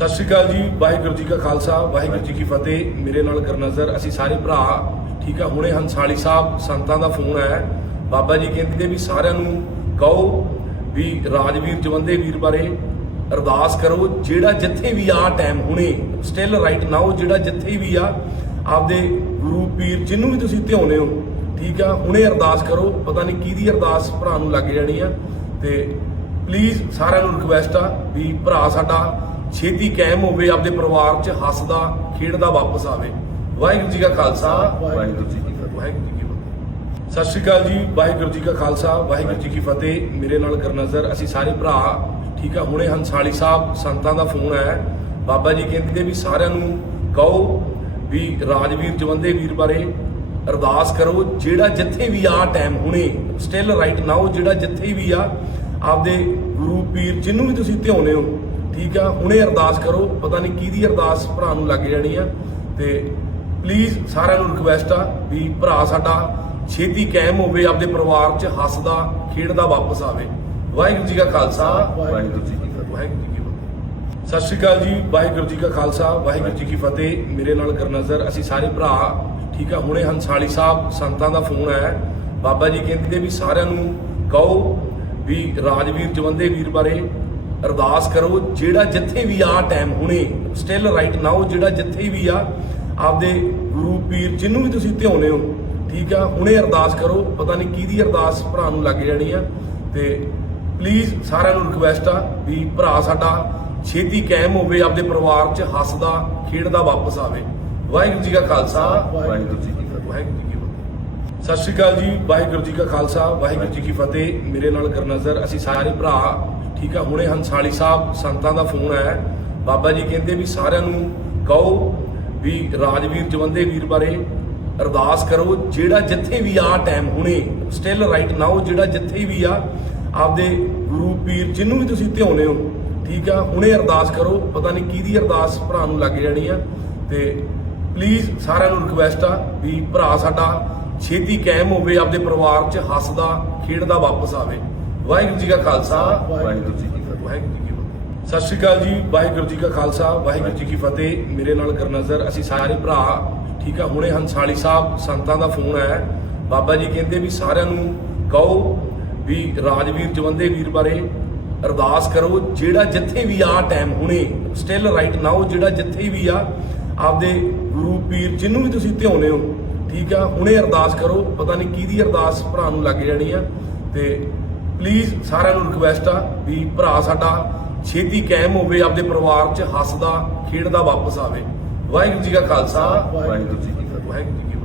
ਸਤਿ ਸ਼੍ਰੀ ਅਕਾਲ ਜੀ, ਵਾਹਿਗੁਰੂ ਜੀ ਕਾ ਖਾਲਸਾ, ਵਾਹਿਗੁਰੂ ਜੀ ਕੀ ਫਤਿਹ। ਮੇਰੇ ਨਾਲ ਗੁਰਨਜ਼ਰ ਅਸੀਂ ਸਾਰੇ ਭਰਾ, ਠੀਕ ਆ, ਹੁਣੇ ਹੰਸਾਲੀ ਸਾਹਿਬ, ਸੰਤਾਂ ਦਾ ਫੋਨ ਆਇਆ ਬਾਬਾ ਜੀ ਕਹਿੰਦੇ ਵੀ ਸਾਰਿਆਂ ਨੂੰ ਕਹੋ ਵੀ ਰਾਜਵੀਰ ਜਵੰਦੇ ਵੀਰ ਬਾਰੇ ਅਰਦਾਸ ਕਰੋ, ਜਿਹੜਾ ਜਿੱਥੇ ਵੀ ਆ ਟਾਈਮ ਹੁਣੇ ਸਟਿਲ ਰਾਈਟ ਨਾਓ ਜਿਹੜਾ ਜਿੱਥੇ ਵੀ ਆ, ਆਪਦੇ ਗੁਰੂ ਪੀਰ ਜਿਹਨੂੰ ਵੀ ਤੁਸੀਂ ਧਿਆਉਨੇ ਹੋ, ਠੀਕ ਆ, ਹੁਣੇ ਅਰਦਾਸ ਕਰੋ। ਪਤਾ ਨਹੀਂ ਕਿਹਦੀ ਅਰਦਾਸ ਭਰਾ ਨੂੰ ਲੱਗ ਜਾਣੀ ਆ। ਤੇ ਪਲੀਜ਼ ਸਾਰਿਆਂ ਨੂੰ ਰਿਕੁਐਸਟ ਆ ਵੀ ਭਰਾ ਸਾਡਾ ਛੇਤੀ ਕਾਇਮ ਹੋਵੇ, ਆਪਦੇ ਪਰਿਵਾਰ 'ਚ ਹੱਸਦਾ, ਖੇਡਦਾ ਵਾਪਸ ਆਵੇ। ਵਾਹਿਗੁਰੂ ਜੀ ਕਾ ਖਾਲਸਾ, ਵਾਹਿਗੁਰੂ ਜੀ ਕੀ ਫਤਿਹ। ਵਾਹਿਗੁਰੂ ਜੀ ਕੀ ਫਤਿਹ। ਸਤਿ ਸ਼੍ਰੀ ਅਕਾਲ ਜੀ, ਵਾਹਿਗੁਰੂ ਜੀ ਕਾ ਖਾਲਸਾ, ਵਾਹਿਗੁਰੂ ਜੀ ਕੀ ਫਤਿਹ। ਮੇਰੇ ਨਾਲ ਗੁਰਨਜ਼ਰ ਅਸੀਂ ਸਾਰੇ ਭਰਾ ਠੀਕ ਆ, ਹੁਣੇ ਹੰਸਾਲੀ ਸਾਹਿਬ, ਸੰਤਾਂ ਦਾ ਫੋਨ ਆਇਆ। ਬਾਬਾ ਜੀ ਕਹਿੰਦੇ ਵੀ ਸਾਰਿਆਂ ਨੂੰ ਕਹੋ ਵੀ ਰਾਜਵੀਰ ਜਵੰਦੇ ਵੀਰ ਬਾਰੇ ਅਰਦਾਸ ਕਰੋ, ਜਿਹੜਾ ਜਿੱਥੇ ਵੀ ਆ ਟਾਈਮ ਹੁਣੇ ਸਟਿਲ ਰਾਈਟ ਨਾਓ ਜਿਹੜਾ ਜਿੱਥੇ ਵੀ ਆ, ਆਪਦੇ ਗੁਰੂ ਪੀਰ, ਜਿਹਨੂੰ ਵੀ ਤੁਸੀਂ ਧਿਆਉਨੇ ਹੋ ਠੀਕ ਆ, ਹੁਣੇ ਅਰਦਾਸ ਕਰੋ, ਪਤਾ ਨਹੀਂ ਕਿਹਦੀ ਅਰਦਾਸ ਭਰਾ ਨੂੰ ਲੱਗ ਜਾਣੀ ਆ। ਤੇ ਪਲੀਜ਼ ਸਾਰਿਆਂ ਨੂੰ ਰਿਕੁਐਸਟ ਆ ਵੀ ਭਰਾ ਸਾਡਾ ਛੇਤੀ ਕਾਇਮ ਹੋਵੇ, ਆਪਦੇ ਪਰਿਵਾਰ 'ਚ ਹੱਸਦਾ, ਖੇਡਦਾ ਵਾਪਸ ਆਵੇ। ਵਾਹਿਗੁਰੂ ਜੀ ਕਾ ਖਾਲਸਾ, ਵਾਹਿਗੁਰੂ ਜੀ ਕੀ ਫਤਿਹ। ਵਾਹਿਗੁਰੂ ਜੀ ਕੀ ਫਤਿਹ। ਸਤਿ ਸ਼੍ਰੀ ਅਕਾਲ ਜੀ, ਵਾਹਿਗੁਰੂ ਜੀ ਕਾ ਖਾਲਸਾ, ਵਾਹਿਗੁਰੂ ਜੀ ਕੀ ਫਤਿਹ। ਮੇਰੇ ਨਾਲ ਗੁਰਨਜ਼ਰ, ਅਸੀਂ ਸਾਰੇ ਭਰਾ, ਠੀਕ ਆ, ਹੁਣੇ ਹੰਸਾਲੀ ਸਾਹਿਬ ਸੰਤਾਂ ਦਾ ਫੋਨ ਆਇਆ। ਬਾਬਾ ਜੀ ਕਹਿੰਦੇ ਵੀ ਸਾਰਿਆਂ ਨੂੰ ਕਹੋ ਵੀ ਰਾਜਵੀਰ ਜਵੰਦੇ ਵੀਰ ਬਾਰੇ ਅਰਦਾਸ ਕਰੋ ਜਿਹੜਾ ਜਿੱਥੇ ਵੀ ਆ ਟਾਈਮ ਹੁਣੇ। ਸਟਿਲ ਰਾਈਟ ਨਾਓ ਜਿਹੜਾ ਜਿੱਥੇ ਵੀ ਆ ਆਪਦੇ ਗੁਰੂ ਪੀਰ ਜਿਹਨੂੰ ਵੀ ਤੁਸੀਂ ਧਿਆਉਨੇ ਹੋ ਠੀਕ ਆ ਹੁਣੇ ਅਰਦਾਸ ਕਰੋ। ਪਤਾ ਨਹੀਂ ਕਿਹਦੀ ਅਰਦਾਸ ਭਰਾ ਨੂੰ ਲੱਗ ਜਾਣੀ ਆ। ਤੇ ਪਲੀਜ਼ ਸਾਰਿਆਂ ਨੂੰ ਰਿਕੁਐਸਟ ਆ ਵੀ ਭਰਾ ਸਾਡਾ ਛੇਤੀ ਕਾਇਮ ਹੋਵੇ ਆਪਦੇ ਪਰਿਵਾਰ 'ਚ ਹੱਸਦਾ ਖੇਡਦਾ ਵਾਪਸ ਆਵੇ। ਵਾਹਿਗੁਰੂ ਜੀ ਕਾ ਖਾਲਸਾ। ਵਾਹਿਗੁਰੂ ਜੀ ਕੀ ਫਤਿਹ। ਵਾਹਿਗੁਰੂ ਸਤਿ ਸ਼੍ਰੀ ਅਕਾਲ ਜੀ, ਵਾਹਿਗੁਰੂ ਜੀ ਕਾ ਖਾਲਸਾ, ਵਾਹਿਗੁਰੂ ਜੀ ਕੀ ਫਤਿਹ। ਮੇਰੇ ਨਾਲ ਗੁਰਨਜ਼ਰ, ਅਸੀਂ ਸਾਰੇ ਭਰਾ, ਠੀਕ ਆ, ਹੁਣੇ ਹੰਸਾਲੀ ਸਾਹਿਬ ਸੰਤਾਂ ਦਾ ਫੋਨ ਆਇਆ। ਬਾਬਾ ਜੀ ਕਹਿੰਦੇ ਵੀ ਸਾਰਿਆਂ ਨੂੰ ਕਹੋ ਵੀ ਰਾਜਵੀਰ ਜਵੰਦੇ ਵੀਰ ਬਾਰੇ ਅਰਦਾਸ ਕਰੋ, ਜਿਹੜਾ ਜਿੱਥੇ ਵੀ ਆ ਟਾਈਮ ਹੁਣੇ ਸਟਿਲ ਰਾਈਟ ਨਾਓ ਜਿਹੜਾ ਜਿੱਥੇ ਵੀ ਆ, ਆਪਦੇ ਗੁਰੂ ਪੀਰ ਜਿਹਨੂੰ ਵੀ ਤੁਸੀਂ ਧਿਆਉਨੇ ਹੋ, ਠੀਕ ਆ, ਹੁਣੇ ਅਰਦਾਸ ਕਰੋ। ਪਤਾ ਨਹੀਂ ਕਿਹਦੀ ਅਰਦਾਸ ਭਰਾ ਨੂੰ ਲੱਗ ਜਾਣੀ ਆ। ਤੇ ਪਲੀਜ਼ ਸਾਰਿਆਂ ਨੂੰ ਰਿਕੁਐਸਟ ਆ ਵੀ ਭਰਾ ਸਾਡਾ ਛੇਤੀ ਕਾਇਮ ਹੋਵੇ, ਆਪਦੇ ਪਰਿਵਾਰ 'ਚ ਹੱਸਦਾ, ਖੇਡਦਾ ਵਾਪਸ ਆਵੇ। ਵਾਹਿਗੁਰੂ ਜੀ ਕਾ ਖਾਲਸਾ, ਵਾਹਿਗੁਰੂ ਜੀ ਕੀ ਫਤਿਹ। ਵਾਹਿਗੁਰੂ ਜੀ ਕੀ ਫਤਿਹ। ਸਤਿ ਸ਼੍ਰੀ ਅਕਾਲ ਜੀ, ਵਾਹਿਗੁਰੂ ਜੀ ਕਾ ਖਾਲਸਾ, ਵਾਹਿਗੁਰੂ ਜੀ ਕੀ ਫਤਿਹ। ਮੇਰੇ ਨਾਲ ਗੁਰਨਜ਼ਰ, ਅਸੀਂ ਸਾਰੇ ਭਰਾ, ਠੀਕ ਆ, ਹੁਣੇ ਹੰਸਾਲੀ ਸਾਹਿਬ, ਸੰਤਾਂ ਦਾ ਫੋਨ ਆਇਆ। ਬਾਬਾ ਜੀ ਕਹਿੰਦੇ ਵੀ ਸਾਰਿਆਂ ਨੂੰ ਕਹੋ ਵੀ ਰਾਜਵੀਰ ਜਵੰਦੇ ਵੀਰ ਬਾਰੇ ਅਰਦਾਸ ਕਰੋ, ਜਿਹੜਾ ਜਿੱਥੇ ਵੀ ਆ ਟਾਈਮ ਹੁਣੇ ਸਟਿਲ ਰਾਈਟ ਨਾਓ ਜਿਹੜਾ ਜਿੱਥੇ ਵੀ ਆ, ਆਪਦੇ ਗੁਰੂ ਪੀਰ ਜਿਹਨੂੰ ਵੀ ਤੁਸੀਂ ਧਿਆਉਨੇ ਹੋ ਠੀਕ ਆ ਹੁਣੇ ਅਰਦਾਸ ਕਰੋ ਪਤਾ ਨਹੀਂ ਕਿਹਦੀ ਅਰਦਾਸ ਭਰਾ ਨੂੰ ਲੱਗ ਜਾਣੀ ਆ। ਤੇ ਪਲੀਜ਼ ਸਾਰਿਆਂ ਨੂੰ ਰਿਕੁਐਸਟ ਆ ਵੀ ਭਰਾ ਸਾਡਾ ਛੇਤੀ ਕਾਇਮ ਹੋਵੇ ਆਪਦੇ ਪਰਿਵਾਰ 'ਚ ਹੱਸਦਾ ਖੇਡਦਾ ਵਾਪਸ ਆਵੇ। ਵਾਹਿਗੁਰੂ ਜੀ ਕਾ ਖਾਲਸਾ। ਵਾਹਿਗੁਰੂ ਜੀ ਕੀ ਫਤਿਹ। ਵਾਹਿਗੁਰੂ ਜੀ